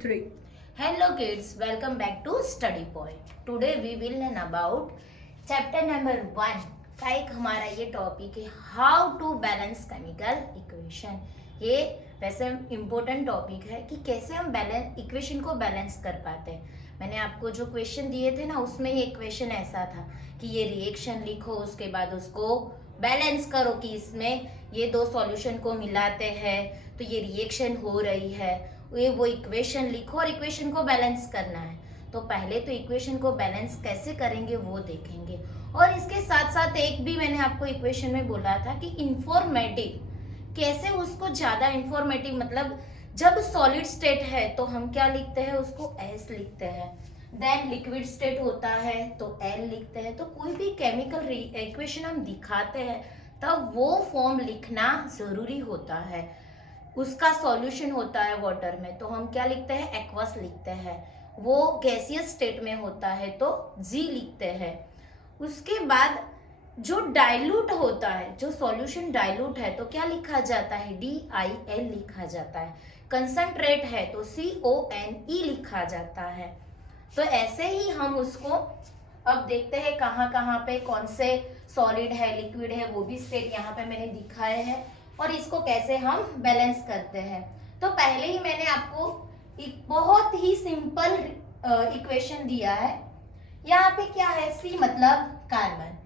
3. Hello kids, welcome back to Study Point. Today we will learn about chapter number 1 का एक हमारा ये topic है how to balance chemical equation. ये वैसे इम्पोर्टेंट टॉपिक है कि कैसे हम बैलेंस इक्वेशन को बैलेंस कर पाते हैं। मैंने आपको जो क्वेश्चन दिए थे ना, उसमें ये क्वेश्चन ऐसा था कि ये रिएक्शन लिखो, उसके बाद उसको बैलेंस करो कि इसमें ये दो सॉल्यूशन को मिलाते हैं तो ये रिएक्शन हो रही है, वो इक्वेशन लिखो और इक्वेशन को बैलेंस करना है। तो पहले तो इक्वेशन को बैलेंस कैसे करेंगे वो देखेंगे, और इसके साथ साथ एक भी मैंने आपको इक्वेशन में बोला था कि इंफॉर्मेटिव कैसे उसको ज़्यादा इंफॉर्मेटिव, मतलब जब सॉलिड स्टेट है तो हम क्या लिखते हैं, उसको एस लिखते हैं। देन लिक्विड स्टेट होता है तो एल लिखते हैं। तो कोई भी केमिकल इक्वेशन हम दिखाते हैं तब वो फॉर्म लिखना ज़रूरी होता है। उसका सॉल्यूशन होता है वाटर में तो हम क्या लिखते हैं, एक्वस लिखते हैं। वो गैसियस स्टेट में होता है तो जी लिखते हैं। उसके बाद जो डाइल्यूट होता है, जो सॉल्यूशन डाइल्यूट है तो क्या लिखा जाता है, DIL लिखा जाता है। कंसंट्रेट है तो CONE लिखा जाता है। तो ऐसे ही हम उसको अब देखते हैं कहाँ कहाँ पे कौन से सॉलिड है, लिक्विड है, वो भी स्टेट यहाँ पे मैंने दिखाए हैं, और इसको कैसे हम बैलेंस करते हैं। तो पहले ही मैंने आपको एक बहुत ही सिंपल इक्वेशन दिया है। यहाँ पे क्या है, C मतलब कार्बन,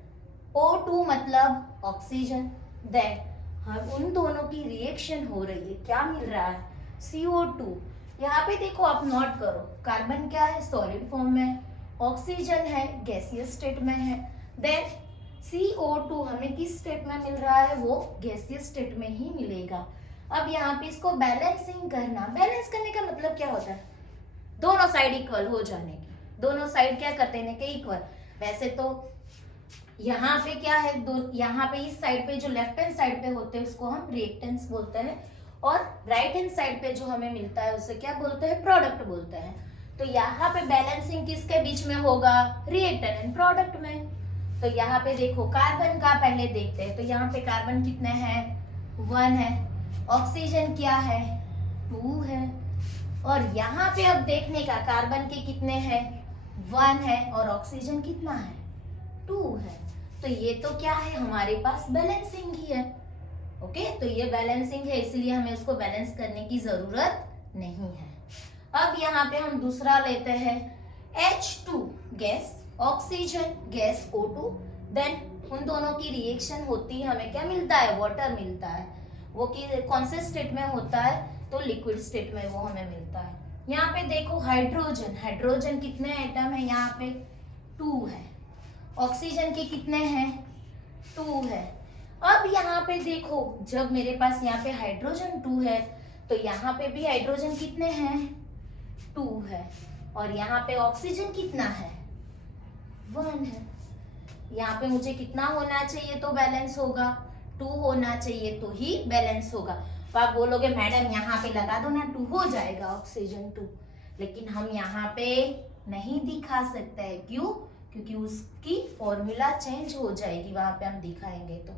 O2 मतलब ऑक्सीजन। देन हम उन दोनों की रिएक्शन हो रही है, क्या मिल रहा है, CO2। यहाँ पे देखो, आप नोट करो, कार्बन क्या है, सॉलिड फॉर्म में, ऑक्सीजन है गैसियस स्टेट में है। देन CO2 हमें किस स्टेट में मिल रहा है, वो गैसियस स्टेट में ही मिलेगा। अब यहाँ पे इसको बैलेंसिंग करना, बैलेंस करने का मतलब क्या होता है, दोनों साइड इक्वल हो जाने की। दोनों साइड क्या करते हैं कि इक्वल। वैसे तो यहाँ पे क्या है, यहाँ पे इस साइड पे जो लेफ्ट हैंड साइड पे होते हैं उसको हम रिएक्टेंस बोलते हैं, और राइट हैंड साइड पे जो हमें मिलता है उसे क्या बोलते हैं, प्रोडक्ट बोलते हैं। तो यहाँ पे बैलेंसिंग किसके बीच में होगा, रिएक्टेंट एंड प्रोडक्ट में। तो यहाँ पे देखो, कार्बन का पहले देखते हैं। तो यहाँ पे कार्बन कितने हैं, 1 है। ऑक्सीजन क्या है, 2 है। और यहाँ पे अब देखने का, कार्बन के कितने हैं, 1 है, और ऑक्सीजन कितना है, 2 है। तो ये तो क्या है, हमारे पास बैलेंसिंग ही है। ओके, तो ये बैलेंसिंग है, इसलिए हमें उसको बैलेंस करने की जरूरत नहीं है। अब यहाँ पे हम दूसरा लेते हैं, H2 gas, oxygen gas O2। Then उन दोनों की रिएक्शन होती है, हमें क्या मिलता है, वाटर मिलता है। वो कि कौन से स्टेट में होता है, तो लिक्विड स्टेट में वो हमें मिलता है। यहाँ पे देखो हाइड्रोजन, हाइड्रोजन कितने एटम है, यहाँ पे 2 है। ऑक्सीजन के कितने हैं, 2 है। अब यहाँ पे देखो, जब मेरे पास यहाँ पे हाइड्रोजन 2 है तो यहाँ पे भी हाइड्रोजन कितने हैं, 2 है। और यहाँ पे ऑक्सीजन कितना है, 1 है। यहाँ पे मुझे कितना होना चाहिए तो बैलेंस होगा, 2 होना चाहिए तो ही बैलेंस होगा। तो आप बोलोगे मैडम यहाँ पे लगा दो ना, 2 हो जाएगा ऑक्सीजन 2। लेकिन हम यहाँ पे नहीं दिखा सकते हैं, क्यों, क्योंकि उसकी फॉर्मूला चेंज हो जाएगी, वहां पे हम दिखाएंगे। तो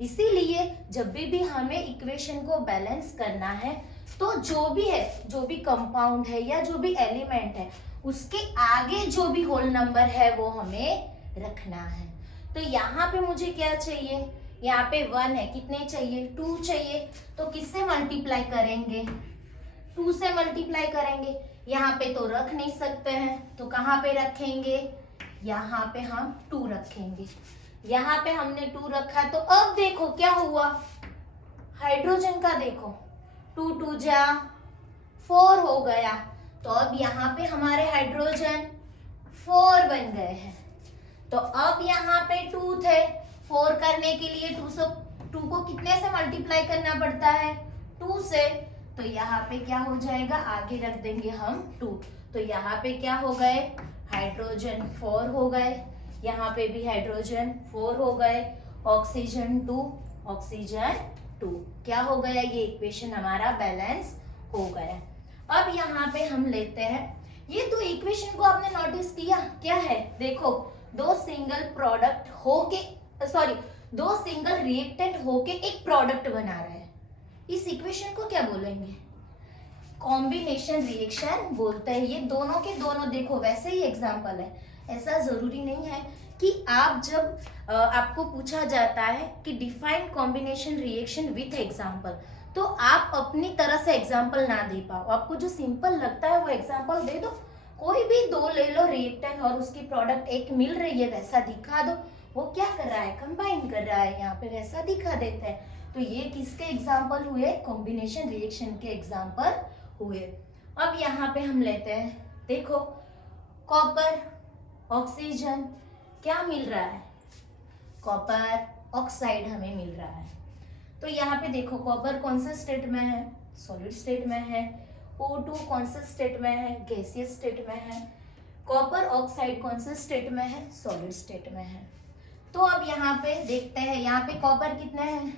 इसीलिए जब भी हमें इक्वेशन को बैलेंस करना है तो जो भी है, जो भी कंपाउंड है या जो भी एलिमेंट है, उसके आगे जो भी होल नंबर है वो हमें रखना है। तो यहाँ पे मुझे क्या चाहिए, यहाँ पे 1 है, कितने चाहिए, 2 चाहिए। तो किससे मल्टीप्लाई करेंगे, 2 से मल्टीप्लाई करेंगे। यहाँ पे तो रख नहीं सकते हैं, तो कहाँ पे रखेंगे, यहाँ पे हम 2 रखेंगे। यहाँ पे हमने 2 रखा, तो अब देखो क्या हुआ, हाइड्रोजन का देखो, 2 2 जा 4 हो गया। तो अब यहाँ पे हमारे हाइड्रोजन 4 बन गए हैं। तो अब यहाँ पे 2 थे, 4 करने के लिए 2 को कितने से मल्टीप्लाई करना पड़ता है, 2 से। तो यहाँ पे क्या हो जाएगा, आगे रख देंगे हम 2। तो यहाँ पे क्या हो गए, हाइड्रोजन 4 हो गए, यहाँ पे भी हाइड्रोजन 4 हो गए, ऑक्सीजन 2, ऑक्सीजन 2 क्या हो गया, ये इक्वेशन हमारा बैलेंस हो गया। अब यहाँ पे हम लेते हैं, ये दो इक्वेशन को आपने नोटिस किया, क्या है, देखो, दो सिंगल प्रोडक्ट होके, सॉरी, दो सिंगल रिएक्टेंट होके एक प्रोडक्ट बना रहे हैं। इस इक्वेशन को क्या बोलेंगे, कॉम्बिनेशन रिएक्शन बोलते हैं। ये दोनों के दोनों देखो वैसे ही एग्जाम्पल है, ऐसा जरूरी नहीं है कि आप जब आपको पूछा जाता है कि define combination reaction with example, तो आप अपनी तरह से एग्जाम्पल ना दे पाओ, आपको जो सिंपल लगता है वो एग्जाम्पल दे दो। कोई भी दो ले लो रिएक्टेंट और उसकी प्रोडक्ट एक मिल रही है वैसा दिखा दो। वो क्या कर रहा है, कंबाइन कर रहा है, यहाँ पे वैसा दिखा देता है। तो ये किसके एग्जाम्पल हुए, कॉम्बिनेशन रिएक्शन के एग्जाम्पल हुए। अब यहाँ पे हम लेते हैं, देखो कॉपर ऑक्सीजन क्या मिल रहा है, कॉपर ऑक्साइड हमें मिल रहा है। तो यहाँ पे देखो कॉपर कौन से स्टेट में है, सॉलिड स्टेट में है। O2 कौन से स्टेट में है, गैसियस स्टेट में है। कॉपर ऑक्साइड कौन से स्टेट में है, सॉलिड स्टेट में है। तो अब यहाँ पे देखते हैं, यहाँ पे कॉपर कितने हैं,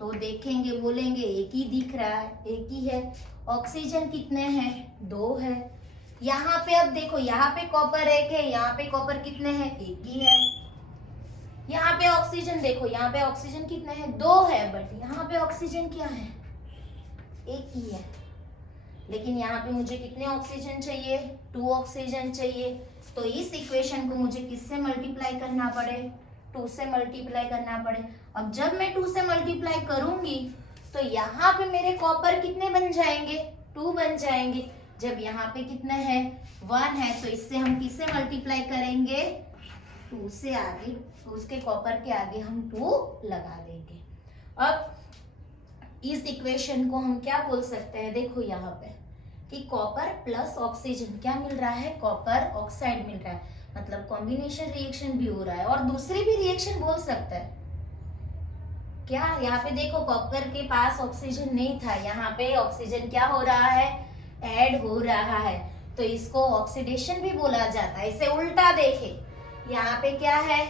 तो देखेंगे बोलेंगे एक ही दिख रहा है, एक ही है। ऑक्सीजन कितने हैं, 2 है। यहाँ पे अब देखो, यहाँ पे कॉपर 1 है, यहाँ पे कॉपर कितने हैं, 1 ही है। यहाँ पे ऑक्सीजन देखो, यहाँ पे ऑक्सीजन कितने हैं, 2 है, बट यहाँ पे ऑक्सीजन क्या है, 1 ही है। लेकिन यहाँ पे मुझे कितने ऑक्सीजन चाहिए, 2 ऑक्सीजन चाहिए। तो इस इक्वेशन को मुझे किससे मल्टीप्लाई करना पड़े, 2 से मल्टीप्लाई करना पड़े। अब जब मैं 2 से मल्टीप्लाई करूंगी तो यहाँ पे मेरे कॉपर कितने बन जाएंगे, 2 बन जाएंगे। जब यहाँ पे कितने हैं, 1 है, तो इससे हम किससे मल्टीप्लाई करेंगे, 2 से आगे, उसके कॉपर के आगे हम 2 लगा देंगे। अब इस इक्वेशन को हम क्या बोल सकते हैं, देखो यहाँ पे कि कॉपर प्लस ऑक्सीजन क्या मिल रहा है, कॉपर ऑक्साइड मिल रहा है, मतलब कॉम्बिनेशन रिएक्शन भी हो रहा है। और दूसरी भी रिएक्शन बोल सकते हैं क्या, यहाँ पे देखो कॉपर के पास ऑक्सीजन नहीं था, यहाँ पे ऑक्सीजन क्या हो रहा है, ऐड हो रहा है, तो इसको ऑक्सीडेशन भी बोला जाता है। इसे उल्टा देखे, यहाँ पे क्या है,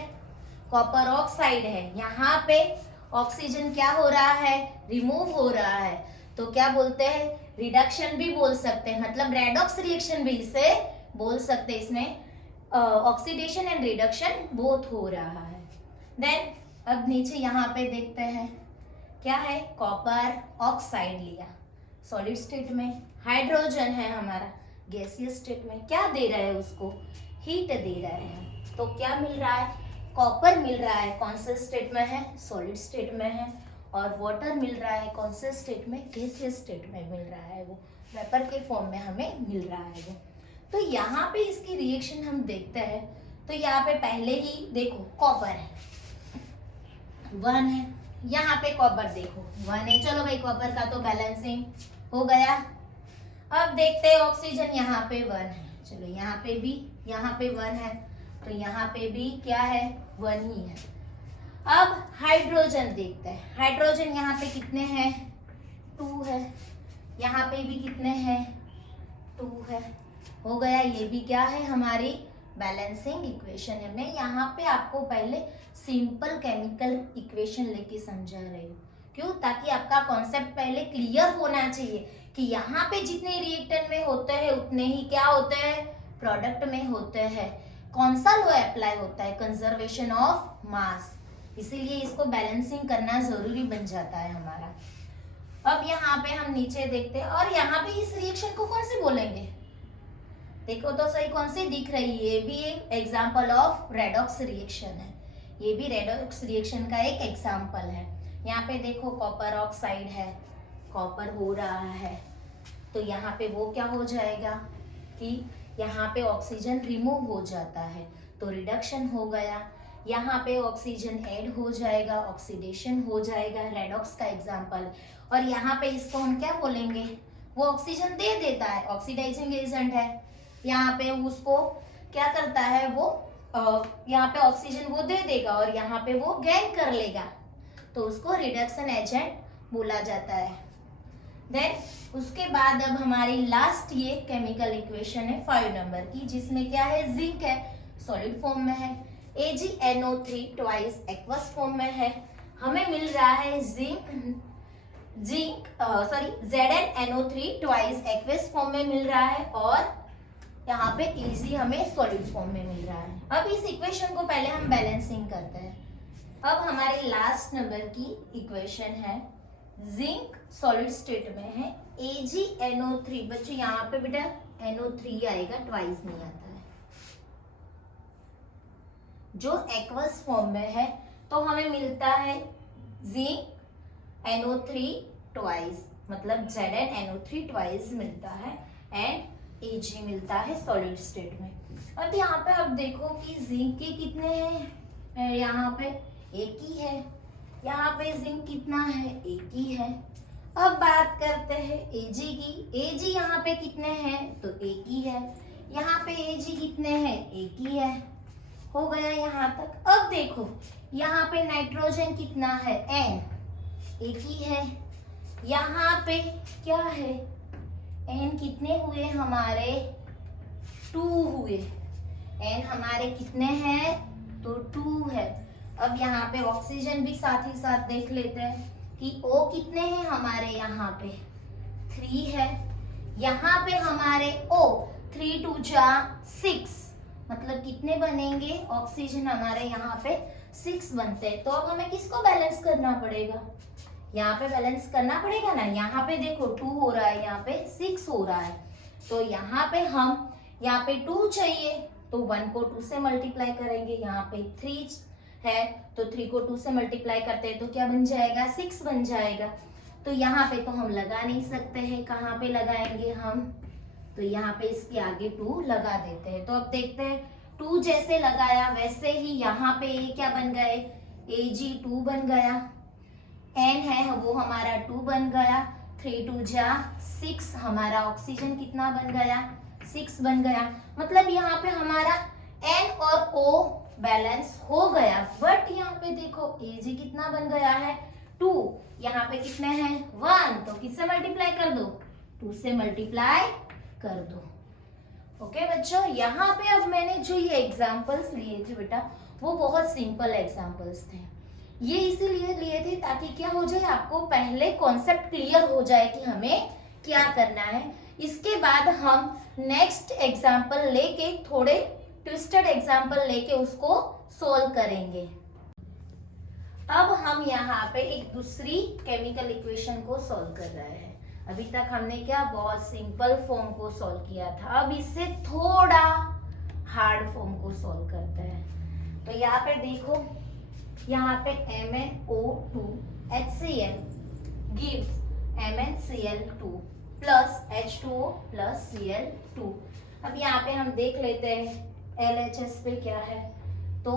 कॉपर ऑक्साइड है, यहाँ पे ऑक्सीजन क्या हो रहा है, रिमूव हो रहा है, तो क्या बोलते हैं, रिडक्शन भी बोल सकते हैं, मतलब रेडॉक्स रिएक्शन भी इसे बोल सकते हैं। इसमें ऑक्सीडेशन एंड रिडक्शन बोथ हो रहा है। देन अब नीचे यहाँ पे देखते हैं क्या है, कॉपर ऑक्साइड लिया सॉलिड स्टेट में, हाइड्रोजन है हमारा गैसियस स्टेट में, क्या दे रहा है उसको, हीट दे रहा है। तो क्या मिल रहा है, कॉपर मिल रहा है, कौन से स्टेट में है, सॉलिड स्टेट में है। और वाटर मिल रहा है, कौन से स्टेट में, गैसियस स्टेट में मिल रहा है, वो वेपर के फॉर्म में हमें मिल रहा है वो। तो यहाँ पे इसकी रिएक्शन हम देखते हैं, तो यहाँ पे पहले ही देखो कॉपर है, 1 है, यहाँ पे कॉपर देखो 1 है, चलो भाई कॉपर का तो बैलेंसिंग हो गया। अब देखते हैं ऑक्सीजन, यहाँ पे 1 है, चलो यहाँ पे भी, यहाँ पे 1 है, तो यहाँ पे भी क्या है, 1 ही है। अब हाइड्रोजन देखते हैं, हाइड्रोजन यहाँ पे कितने हैं, 2 है, यहाँ पे भी कितने हैं, 2 है, हो गया। ये भी क्या है, हमारी बैलेंसिंग इक्वेशन है। मैं यहाँ पे आपको पहले सिंपल केमिकल इक्वेशन लेके समझा रही हूँ, क्यों, ताकि आपका कॉन्सेप्ट पहले क्लियर होना चाहिए कि यहाँ पे जितने रिएक्टेंट में होते हैं उतने ही क्या होते हैं, प्रोडक्ट में होते हैं। कौन सा लॉ अप्लाई होता है, कंजर्वेशन ऑफ मास, इसीलिए इसको बैलेंसिंग करना जरूरी बन जाता है हमारा। अब यहाँ पे हम नीचे देखते हैं, और यहाँ पे इस रिएक्शन को कौन से बोलेंगे, देखो तो सही कौन सी दिख रही है, ये भी एक एग्जाम्पल ऑफ रेडॉक्स रिएक्शन है, ये भी रेडॉक्स रिएक्शन का एक एग्जाम्पल है। यहाँ पे देखो कॉपर ऑक्साइड है, कॉपर हो रहा है, तो यहाँ पे वो क्या हो जाएगा कि यहाँ पे ऑक्सीजन रिमूव हो जाता है, तो रिडक्शन हो गया। यहाँ पे ऑक्सीजन ऐड हो जाएगा, ऑक्सीडेशन हो जाएगा, रेडॉक्स का एग्जाम्पल। और यहाँ पे इसको हम क्या बोलेंगे, वो ऑक्सीजन दे देता है, ऑक्सीडाइजिंग एजेंट है, यहाँ पे उसको क्या करता है, वो यहाँ पे ऑक्सीजन वो दे देगा और यहाँ पे वो गेन कर लेगा, तो उसको रिडक्शन एजेंट बोला जाता है। देन उसके बाद अब हमारी लास्ट ये केमिकल इक्वेशन है 5 नंबर की, जिसमें क्या है, जिंक है, सॉलिड फॉर्म में है, AgNO3 ट्वाइस एक्वस फॉर्म में है, हमें मिल रहा है ZnNO3 ट्वाइस एक्वस फॉर्म में मिल रहा है, और यहाँ पे Ag हमें सॉलिड फॉर्म में मिल रहा है। अब इस इक्वेशन को पहले हम बैलेंसिंग करते हैं। अब हमारे लास्ट नंबर की इक्वेशन है जिंक सॉलिड स्टेट में है, AgNO3। बच्चों यहाँ पे बेटा NO3 आएगा, ट्वाइस नहीं आता है। जो एक्वस फॉर्म में है तो हमें मिलता है जिंक NO3 ट्वाइस, मतलब ZnNO3 ट्वाइस मिलता है एंड Ag मिलता है सॉलिड स्टेट में। अब यहाँ पे आप देखो कि जिंक के कितने हैं, यहाँ पे एक ही है, यहाँ पे जिंक कितना है, एक ही है। अब बात करते हैं Ag की। Ag यहाँ पे कितने हैं, तो एक ही है। यहाँ पे Ag कितने हैं, एक ही है। हो गया यहाँ तक। अब देखो यहाँ पे नाइट्रोजन कितना है, N, एक ही है। यहाँ पे क्या है, N कितने हुए हमारे, 2 हुए। N हमारे कितने हैं, तो 2 है। अब यहाँ पे ऑक्सीजन भी साथ ही साथ देख लेते हैं कि O कितने हैं हमारे, यहाँ पे 3 है। यहाँ पे हमारे O 3 2 जा 6, मतलब कितने बनेंगे, ऑक्सीजन हमारे यहाँ पे 6 बनते हैं। तो अब हमें किसको बैलेंस करना पड़ेगा, यहाँ पे बैलेंस करना पड़ेगा ना। यहाँ पे देखो 2 हो रहा है, यहाँ पे 6 हो रहा है। तो यहाँ पे हम, यहाँ पे 2 चाहिए तो 1 को 2 से मल्टीप्लाई करेंगे। यहाँ पे 3 है तो 3 को 2 से मल्टीप्लाई करते हैं तो क्या बन जाएगा, 6 बन जाएगा। तो यहाँ पे तो हम लगा नहीं सकते हैं, कहाँ पे लगाएंगे हम, तो यहाँ पे इसके आगे 2 लगा देते हैं। तो अब देखते हैं 2 जैसे लगाया वैसे ही यहाँ पे क्या बन गए, Ag2 बन गया। N है वो हमारा 2 बन गया। 3 2 जा 6, हमारा ऑक्सीजन कितना बन गया, 6 बन गया। मतलब यहाँ पे हमारा N और O बैलेंस हो गया। बट यहाँ पे देखो Ag कितना बन गया है, 2, यहाँ पे कितने हैं, 1, तो किससे मल्टीप्लाई कर दो, 2 से मल्टीप्लाई कर दो। ओके बच्चों, यहाँ पे अब मैंने जो ये एग्जाम्पल्स लिए थे बेटा, वो बहुत सिंपल एग्जाम्पल्स थे। ये इसीलिए लिए थे ताकि क्या हो जाए, आपको पहले कॉन्सेप्ट क्लियर हो जाए कि हमें क्या करना है। इसके बाद हम नेक्स्ट एग्जाम्पल लेके, थोड़े ट्विस्टेड एग्जाम्पल लेके उसको सोल्व करेंगे। अब हम यहाँ पे एक दूसरी केमिकल इक्वेशन को सोल्व कर रहे हैं। अभी तक हमने क्या, बहुत सिंपल फॉर्म को सोल्व किया था। अब इससे थोड़ा हार्ड फॉर्म को सोल्व करते हैं। तो यहाँ पे देखो, यहाँ पे MnO2 HCl gives MnCl2 plus H2O plus Cl2। अब यहाँ पे हम देख लेते हैं LHS पे क्या है। तो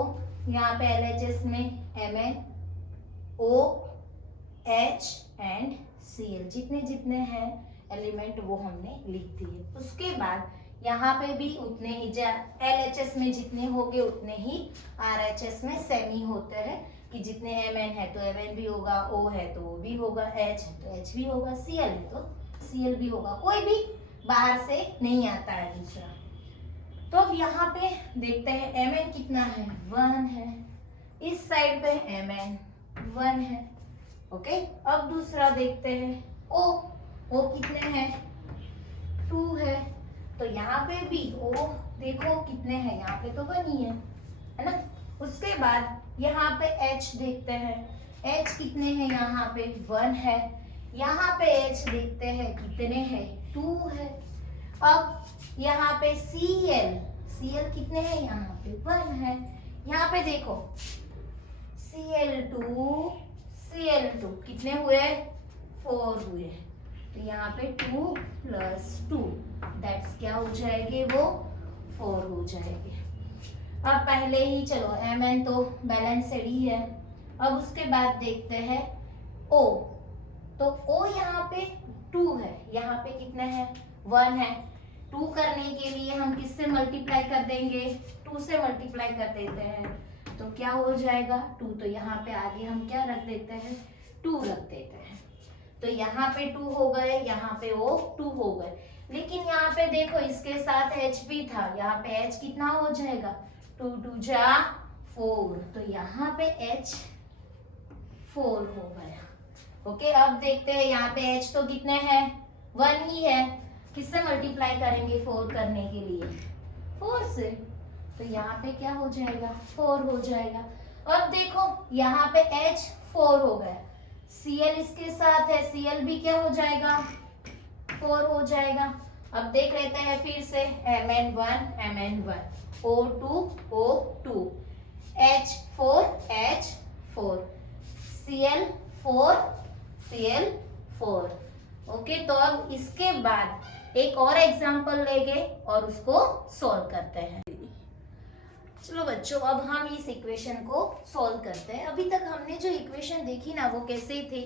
यहाँ पे LHS में MnO H एंड Cl जितने जितने हैं एलिमेंट वो हमने लिख दिए। उसके बाद यहाँ पे भी उतने ही, LHS में जितने होंगे उतने ही RHS में सेम ही होते हैं कि जितने Mn है तो Mn भी होगा, O है तो O भी होगा, H है तो H भी होगा, Cl है तो Cl भी होगा। कोई भी बाहर से नहीं आता है दूसरा। तो अब यहाँ पे देखते हैं Mn कितना है, 1 है। इस साइड पे Mn 1 है। ओके, अब दूसरा देखते हैं O कितने हैं, 2 है। तो यहाँ पे भी O देखो कितने हैं, यहाँ पे तो 1 ही है ना। उसके बाद यहाँ पे H देखते हैं, H कितने हैं, यहाँ पे 1 है। यहाँ पे H देखते हैं कितने हैं, 2 है। अब यहाँ पे Cl कितने हैं, यहाँ पे 1 है। यहाँ पे देखो Cl2 कितने हुए, 4 हुए। तो यहाँ पे 2 प्लस 2 दैट्स क्या हो जाएंगे, वो 4 हो जाएंगे। अब पहले ही चलो Mn तो बैलेंस्ड ही है। अब उसके बाद देखते हैं O। तो O यहाँ पे 2 है, यहाँ पे कितने हैं, 1 है। 2 करने के लिए हम किससे मल्टीप्लाई कर देंगे, 2 से मल्टीप्लाई कर देते हैं। तो क्या हो जाएगा, 2, तो यहाँ पे आगे हम क्या रख देते हैं, 2 रख देते हैं। तो यहाँ पे 2 हो गए, यहाँ पे O 2 हो गए। लेकिन यहाँ पे देखो इसके साथ H भी था, यहाँ पे H कितना हो जाएगा, 2 2 जा 4। तो यहाँ पे H 4 हो गया। ओके, अब देखते हैं यहाँ पे H तो कितने हैं, 1 ही है। किससे मल्टीप्लाई करेंगे 4 करने के लिए, 4 से। तो यहाँ पे क्या हो जाएगा, 4 हो जाएगा। अब देखो यहाँ पे H 4 हो गया, Cl इसके साथ है, Cl भी क्या हो जाएगा, 4 हो जाएगा। अब देख लेते हैं फिर से, Mn1 O2 H4 Cl4 okay. तो अब इसके बाद एक और एग्जांपल लेंगे और उसको सॉल्व करते हैं। चलो बच्चों, अब हम इस इक्वेशन को सॉल्व करते हैं। अभी तक हमने जो इक्वेशन देखी ना, वो कैसे थी,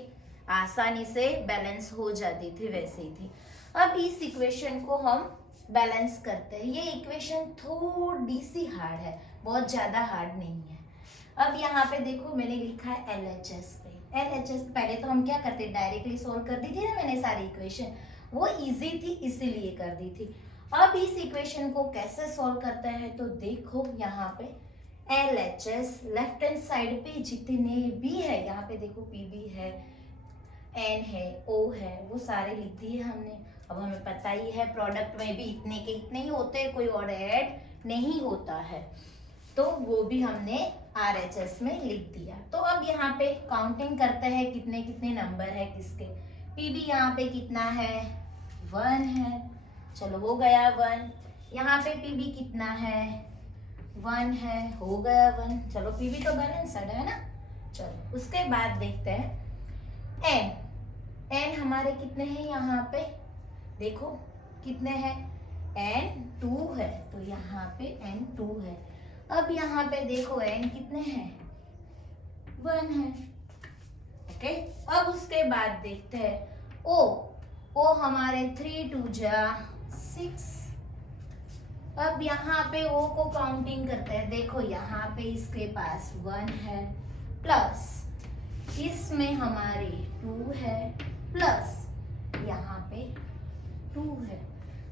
आसानी से बैलेंस हो जाती थी, वैसे ही थी। अब इस इक्वेशन को हम बैलेंस करते हैं। ये इक्वेशन थोड़ी सी हार्ड है, बहुत ज्यादा हार्ड नहीं है। अब यहाँ पे देखो मैंने लिखा है LHS पे। LHS पहले तो हम क्या करते, डायरेक्टली सॉल्व कर दी थी ना मैंने सारी इक्वेशन, वो इजी थी इसीलिए कर दी थी। अब इस इक्वेशन को कैसे सॉल्व करते हैं, तो देखो यहाँ पे LHS लेफ्ट हैंड साइड पे जितने भी है, यहाँ पे देखो PB है, N है, O है, वो सारे लिख दिए हमने। अब हमें पता ही है प्रोडक्ट में भी इतने के इतने ही होते हैं, कोई और ऐड नहीं होता है, तो वो भी हमने RHS में लिख दिया। तो अब यहाँ पे काउंटिंग करते हैं कितने कितने नंबर है किसके। PB यहाँ पे कितना है, 1 है, चलो हो गया 1। यहाँ पे PB कितना है, 1 है, हो गया 1। चलो PB तो बैलेंस्ड है ना। चलो उसके बाद देखते हैं N हमारे कितने हैं, यहाँ पे देखो कितने हैं, N2 है, तो यहाँ पे N2 है। अब यहाँ पे देखो N कितने हैं, 1 है, ओके। अब उसके बाद देखते हैं O हमारे 3 2 जा 6। अब यहाँ पे O को काउंटिंग करते हैं, देखो यहाँ पे इसके पास 1 है, प्लस इसमें हमारे 2 है, प्लस यहाँ पे 2 है,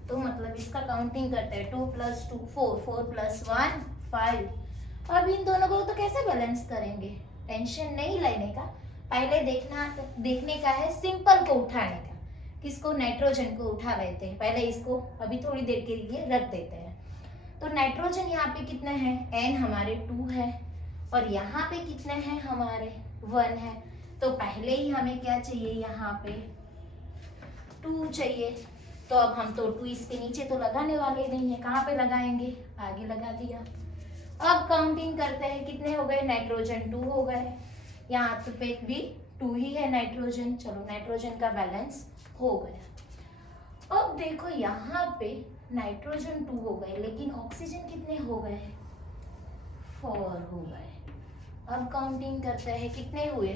तो मतलब इसका काउंटिंग करते हैं 2 + 2 4 4 + 1 5। अब इन दोनों को तो कैसे बैलेंस करेंगे, टेंशन नहीं लेने का, पहले देखने का है सिंपल को उठाने का। किसको, नाइट्रोजन को उठा लेते हैं पहले, इसको अभी थोड़ी देर के लिए रख देते हैं। तो नाइट्रोजन यहाँ पे कितने हैं, N हमारे 2 है, और यहाँ पे कितने हैं हमारे 1 है। तो पहले ही हमें क्या चाहिए, यहाँ पे 2 चाहिए। तो अब हम तो 2 इसके नीचे तो लगाने वाले नहीं है, कहाँ पे लगाएंगे, आगे लगा दिया। अब काउंटिंग करते हैं कितने हो गए, नाइट्रोजन 2 हो गए, यहाँ पे भी 2 ही है नाइट्रोजन, चलो नाइट्रोजन का बैलेंस हो गया। अब देखो यहाँ पे नाइट्रोजन 2 हो गए, लेकिन ऑक्सीजन कितने हो गए, 4 हो गए। अब काउंटिंग करते हैं कितने हुए,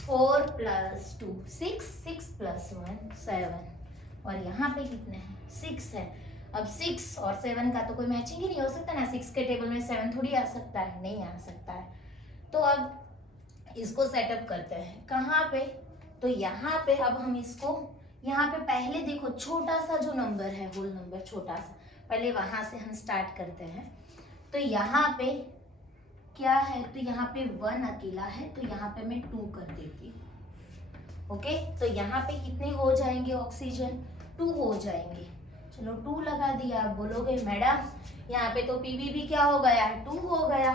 4 + 2 6 6 + 1 7, और यहाँ पे कितने हैं, 6 है। अब 6 और 7 का तो कोई मैचिंग ही नहीं हो सकता ना, 6 के टेबल में 7 थोड़ी आ सकता है, नहीं आ सकता है। तो अब इसको सेटअप करते हैं कहाँ पे, तो यहाँ पे अब हम इसको, यहाँ पे पहले देखो छोटा सा जो नंबर है, होल नंबर छोटा सा, पहले वहां से हम स्टार्ट करते हैं। तो यहाँ पे क्या है, तो यहाँ पे 1 अकेला है, तो यहाँ पे मैं 2 कर देती हूँ, ओके। तो यहाँ पे कितने हो जाएंगे ऑक्सीजन, 2 हो जाएंगे, चलो 2 लगा दिया। आप बोलोगे मैडम यहाँ पे तो PB भी क्या हो गया, 2 हो गया,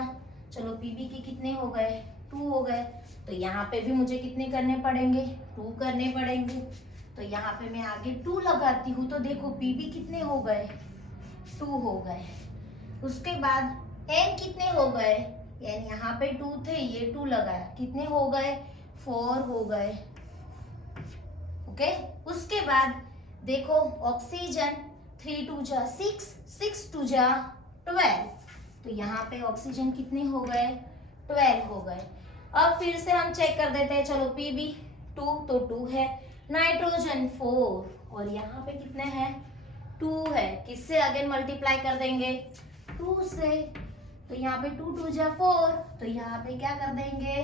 चलो PB के कितने हो गए, 2 हो गए, तो यहाँ पे भी मुझे कितने करने पड़ेंगे, 2 करने पड़ेंगे। तो यहाँ पे मैं आगे 2 लगाती हूँ, तो देखो PB कितने हो गए, 2 हो गए। उसके बाद N कितने हो गए, N यहाँ पे 2 थे, ये 2 लगाया, कितने हो गए, 4 हो गए, ओके। उसके बाद देखो ऑक्सीजन 3 2 जा 6 6 2 जा 12, तो यहाँ पे ऑक्सीजन कितने हो गए, 12 हो गए। अब फिर से हम चेक कर देते हैं, चलो PB 2 तो 2 है, नाइट्रोजन 4, और यहाँ पे कितने हैं, 2 है, किससे अगेन मल्टीप्लाई कर देंगे, 2 से, तो यहाँ पे 2 2 जा 4, तो यहाँ पे क्या कर देंगे,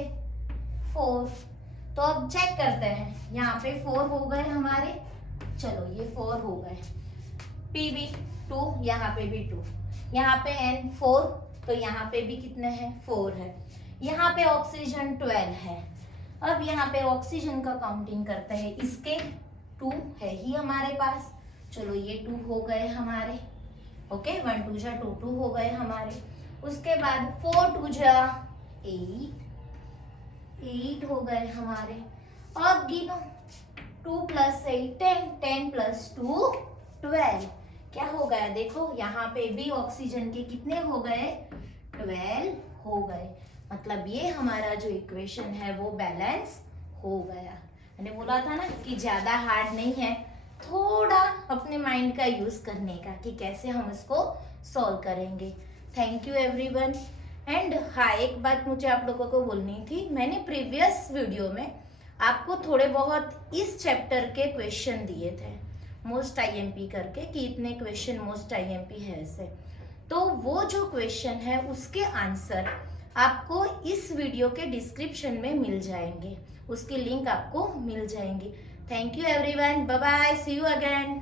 4। तो अब चेक करते हैं, यहाँ पे 4 हो गए हमारे, चलो ये 4 हो गए, PB 2, यहाँ पे भी 2, यहाँ पे N 4, तो यहाँ पे भी कितने हैं, 4 है, यहाँ पे ऑक्सीजन 12 है। अब यहाँ पे ऑक्सीजन का काउंटिंग करते हैं, इसके 2 है ही हमारे पास, चलो ये 2 हो गए हमारे, ओके, 1 2 जा 2 2 हो गए हमारे। उसके बाद 4 2 जा 8 8 हो गए हमारे। अब गिनो 2 + 8 10, 10 + 2 12। क्या हो गया देखो, यहाँ पे भी ऑक्सीजन के कितने हो गए, 12 हो गए। मतलब ये हमारा जो इक्वेशन है वो बैलेंस हो गया। मैंने बोला था ना कि ज्यादा हार्ड नहीं है, थोड़ा अपने माइंड का यूज करने का कि कैसे हम इसको सॉल्व करेंगे। Thank you everyone. एंड हाँ, एक बात मुझे आप लोगों को बोलनी थी, मैंने प्रीवियस वीडियो में आपको थोड़े बहुत इस चैप्टर के क्वेश्चन दिए थे मोस्ट आईएमपी करके, कि इतने क्वेश्चन मोस्ट आईएमपी है ऐसे। तो वो जो क्वेश्चन है उसके आंसर आपको इस वीडियो के डिस्क्रिप्शन में मिल जाएंगे, उसकी लिंक आपको मिल जाएंगी। Thank you everyone, bye bye, see you again.